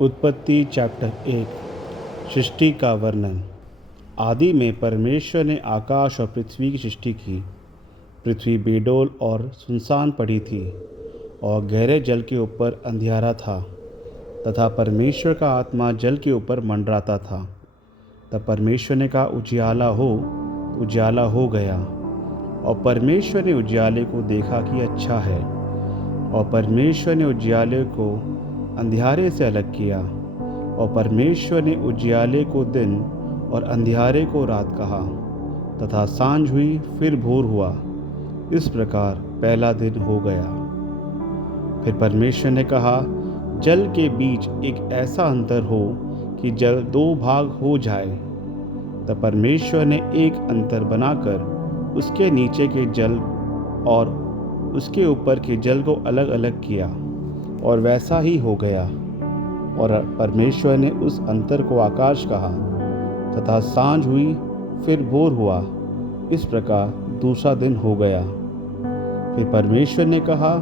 उत्पत्ति चैप्टर 1। सृष्टि का वर्णन। आदि में परमेश्वर ने आकाश और पृथ्वी की सृष्टि की। पृथ्वी बेडौल और सुनसान पड़ी थी और गहरे जल के ऊपर अंधियारा था तथा परमेश्वर का आत्मा जल के ऊपर मंडराता था। तब परमेश्वर ने कहा, उजियाला हो। तो उजियाला हो गया। और परमेश्वर ने उजियाले को देखा कि अच्छा है। और परमेश्वर ने उजियाले को अंधियारे से अलग किया। और परमेश्वर ने उजियाले को दिन और अंधियारे को रात कहा। तथा सांझ हुई, फिर भोर हुआ। इस प्रकार पहला दिन हो गया। फिर परमेश्वर ने कहा, जल के बीच एक ऐसा अंतर हो कि जल दो भाग हो जाए। तब परमेश्वर ने एक अंतर बनाकर उसके नीचे के जल और उसके ऊपर के जल को अलग अलग किया, और वैसा ही हो गया। और परमेश्वर ने उस अंतर को आकाश कहा। तथा सांझ हुई, फिर भोर हुआ। इस प्रकार दूसरा दिन हो गया। फिर परमेश्वर ने कहा,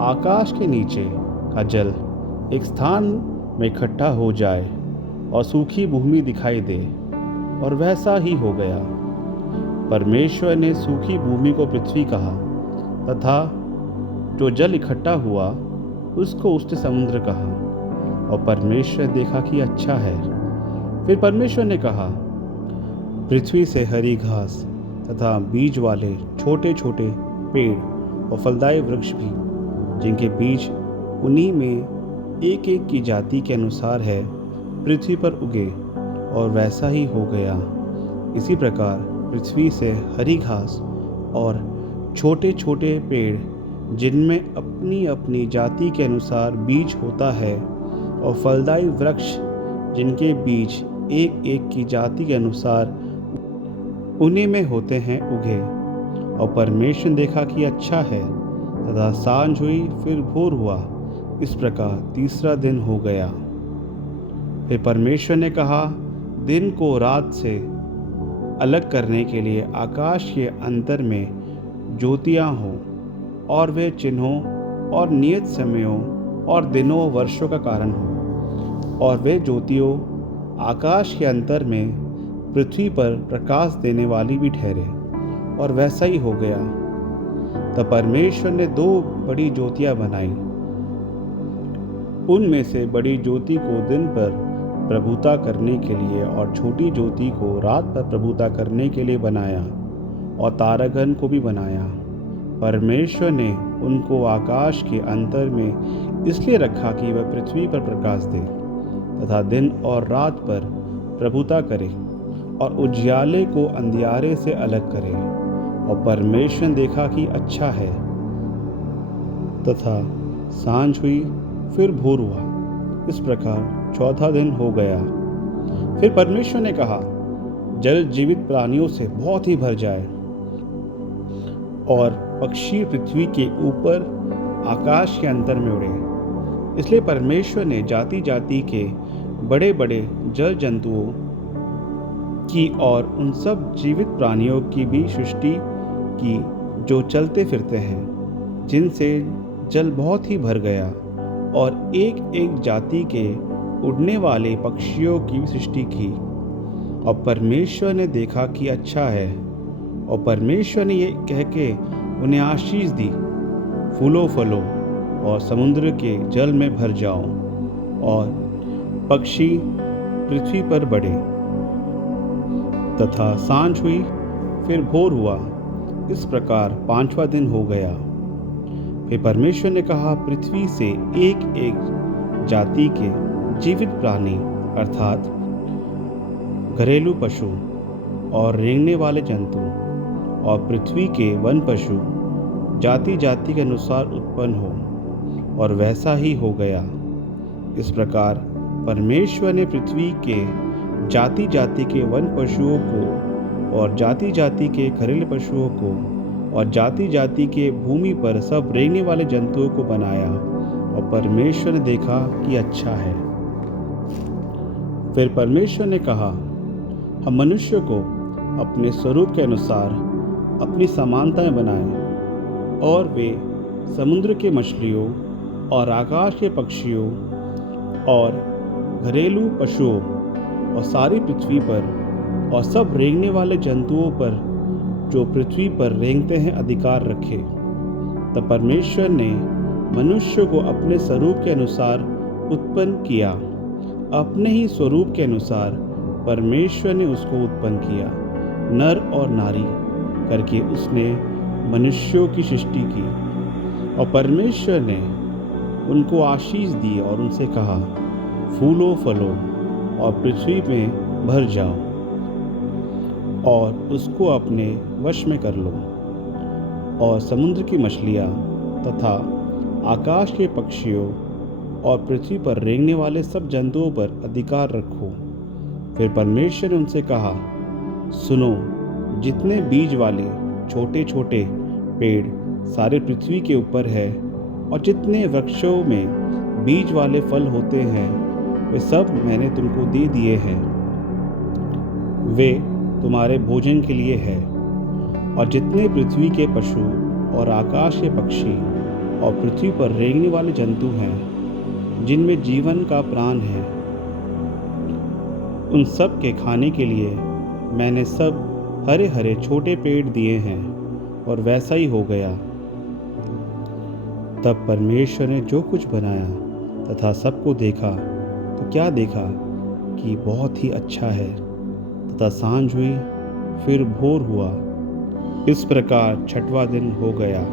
आकाश के नीचे का जल एक स्थान में इकट्ठा हो जाए और सूखी भूमि दिखाई दे, और वैसा ही हो गया। परमेश्वर ने सूखी भूमि को पृथ्वी कहा, तथा जो जल इकट्ठा हुआ उसको उसने समुद्र कहा। और परमेश्वर ने देखा कि अच्छा है। फिर परमेश्वर ने कहा, पृथ्वी से हरी घास तथा बीज वाले छोटे छोटे पेड़ और फलदायी वृक्ष भी, जिनके बीज उन्हीं में एक एक की जाति के अनुसार है, पृथ्वी पर उगे, और वैसा ही हो गया। इसी प्रकार पृथ्वी से हरी घास और छोटे छोटे पेड़, जिनमें अपनी अपनी जाति के अनुसार बीज होता है, और फलदायी वृक्ष, जिनके बीज एक एक की जाति के अनुसार उन्हीं में होते हैं, उगे। और परमेश्वर ने देखा कि अच्छा है। तथा सांझ हुई, फिर भोर हुआ। इस प्रकार तीसरा दिन हो गया। फिर परमेश्वर ने कहा, दिन को रात से अलग करने के लिए आकाश के अंतर में ज्योतियाँ हों, और वे चिन्हों और नियत समयों और दिनों वर्षों का कारण हो। और वे ज्योतियों आकाश के अंतर में पृथ्वी पर प्रकाश देने वाली भी ठहरे, और वैसा ही हो गया। तब परमेश्वर ने दो बड़ी ज्योतियाँ बनाई। उनमें से बड़ी ज्योति को दिन पर प्रभुता करने के लिए और छोटी ज्योति को रात पर प्रभुता करने के लिए बनाया, और तारागण को भी बनाया। परमेश्वर ने उनको आकाश के अंतर में इसलिए रखा कि वह पृथ्वी पर प्रकाश दे तथा दिन और रात पर प्रभुता करे, और उजियाले को अंधियारे से अलग करे। और परमेश्वर ने देखा कि अच्छा है। तथा सांझ हुई, फिर भोर हुआ। इस प्रकार चौथा दिन हो गया। फिर परमेश्वर ने कहा, जल जीवित प्राणियों से बहुत ही भर जाए, और पक्षी पृथ्वी के ऊपर आकाश के अंतर में उड़े। इसलिए परमेश्वर ने जाति जाति के बड़े बड़े जल जंतुओं की और उन सब जीवित प्राणियों की भी सृष्टि की, जो चलते फिरते हैं, जिनसे जल बहुत ही भर गया। और एक एक जाति के उड़ने वाले पक्षियों की भी सृष्टि की। और परमेश्वर ने देखा कि अच्छा है। और परमेश्वर ने ये कह के उन्हें आशीष दी, फूलो फलो और समुद्र के जल में भर जाओ, और पक्षी पृथ्वी पर बढ़े। तथा सांझ हुई, फिर भोर हुआ। इस प्रकार पांचवा दिन हो गया। फिर परमेश्वर ने कहा, पृथ्वी से एक एक जाति के जीवित प्राणी, अर्थात घरेलू पशु और रेंगने वाले जंतु, और पृथ्वी के वन पशु जाति जाति के अनुसार उत्पन्न हो, और वैसा ही हो गया। इस प्रकार परमेश्वर ने पृथ्वी के जाति जाति के वन पशुओं को और जाति जाति के घरेलू पशुओं को और जाति जाति के भूमि पर सब रेंगने वाले जंतुओं को बनाया। और परमेश्वर ने देखा कि अच्छा है। फिर परमेश्वर ने कहा, हम मनुष्य को अपने स्वरूप के अनुसार अपनी समानता में बनाएं, और वे समुद्र के मछलियों और आकाश के पक्षियों और घरेलू पशुओं और सारी पृथ्वी पर और सब रेंगने वाले जंतुओं पर जो पृथ्वी पर रेंगते हैं अधिकार रखे। तब परमेश्वर ने मनुष्य को अपने स्वरूप के अनुसार उत्पन्न किया, अपने ही स्वरूप के अनुसार परमेश्वर ने उसको उत्पन्न किया, नर और नारी करके उसने मनुष्यों की सृष्टि की। और परमेश्वर ने उनको आशीष दी और उनसे कहा, फूलो फलो और पृथ्वी में भर जाओ और उसको अपने वश में कर लो, और समुद्र की मछलियाँ तथा आकाश के पक्षियों और पृथ्वी पर रेंगने वाले सब जंतुओं पर अधिकार रखो। फिर परमेश्वर ने उनसे कहा, सुनो, जितने बीज वाले छोटे छोटे पेड़ सारे पृथ्वी के ऊपर है और जितने वृक्षों में बीज वाले फल होते हैं वे सब मैंने तुमको दे दिए हैं। वे तुम्हारे भोजन के लिए है। और जितने पृथ्वी के पशु और आकाश के पक्षी और पृथ्वी पर रेंगने वाले जंतु हैं जिनमें जीवन का प्राण है, उन सब के खाने के लिए मैंने सब हरे हरे छोटे पेड़ दिए हैं। और वैसा ही हो गया। तब परमेश्वर ने जो कुछ बनाया तथा सबको देखा तो क्या देखा कि बहुत ही अच्छा है। तथा सांझ हुई, फिर भोर हुआ। इस प्रकार छठवां दिन हो गया।